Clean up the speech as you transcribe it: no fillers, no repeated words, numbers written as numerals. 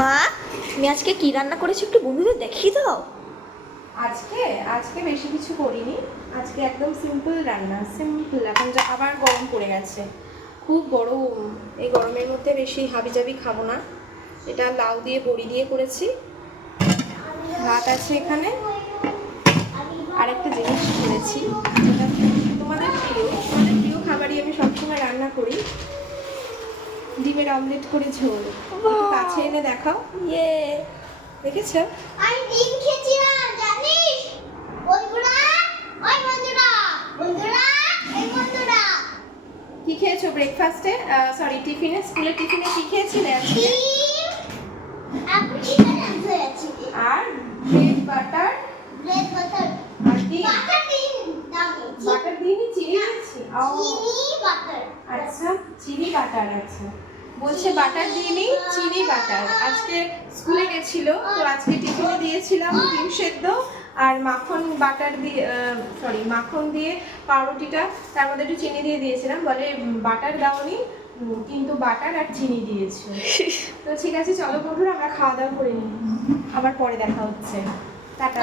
মা, তুমি আজকে কি রান্না করেছো একটু বন্ধুদের দেখিয়ে দাও। আজকে আজকে বেশি কিছু করিনি। আজকে একদম সিম্পল রান্না, সিম্পল। এখন যা আবার গরম পড়ে গেছে, খুব গরম। এই গরমের মধ্যে বেশি হাবিজাবি খাবো না। এটা লাউ দিয়ে বড়ি দিয়ে করেছি। ভাত আছে এখানে। আরেকটা জিনিস করেছি, যেটা তোমাদের প্রিয় খাবারই আমি সবসময় রান্না করি। ডিমের অমলেট করে ঝোল। একটু কাছে এনে দেখাও। ইয়ে, দেখেছো? আমি ডিম খেয়েছি না, জানিস? বন্ধুরা, ওই বন্ধুরা, বন্ধুরা, এই বন্ধুরা। কি খেয়েছো ব্রেকফাস্টে? সরি, টিফিনে, স্কুলের টিফিনে কি খেয়েছিলে আজকে? ডিম, আপনি চিকেন আনতে যাচ্ছি। আর ব্রেড বাটার। Bread butter. আর কি? বাটার ডিম, দাও। বাটার দিয়ে চিনি দিয়েছি। চিনি বাটার। আচ্ছা, চিনি বাটার আছে। বলছে বাটার দিইনি, চিনি বাটার। আজকে স্কুলে গেছিল, তো আজকে টিফিনে দিয়েছিলাম ডিম সেদ্ধ আর মাখন বাটার দিয়ে, সরি, মাখন দিয়ে পাউরুটিটা, তার মধ্যে একটু চিনি দিয়ে দিয়েছিলাম। বলে বাটার দাওনি, কিন্তু বাটার আর চিনি দিয়েছো। তো ঠিক আছে, চলো বন্ধুরা, আমরা খাওয়া দাওয়া করে নিই, আবার পরে দেখা হচ্ছে। টাটা।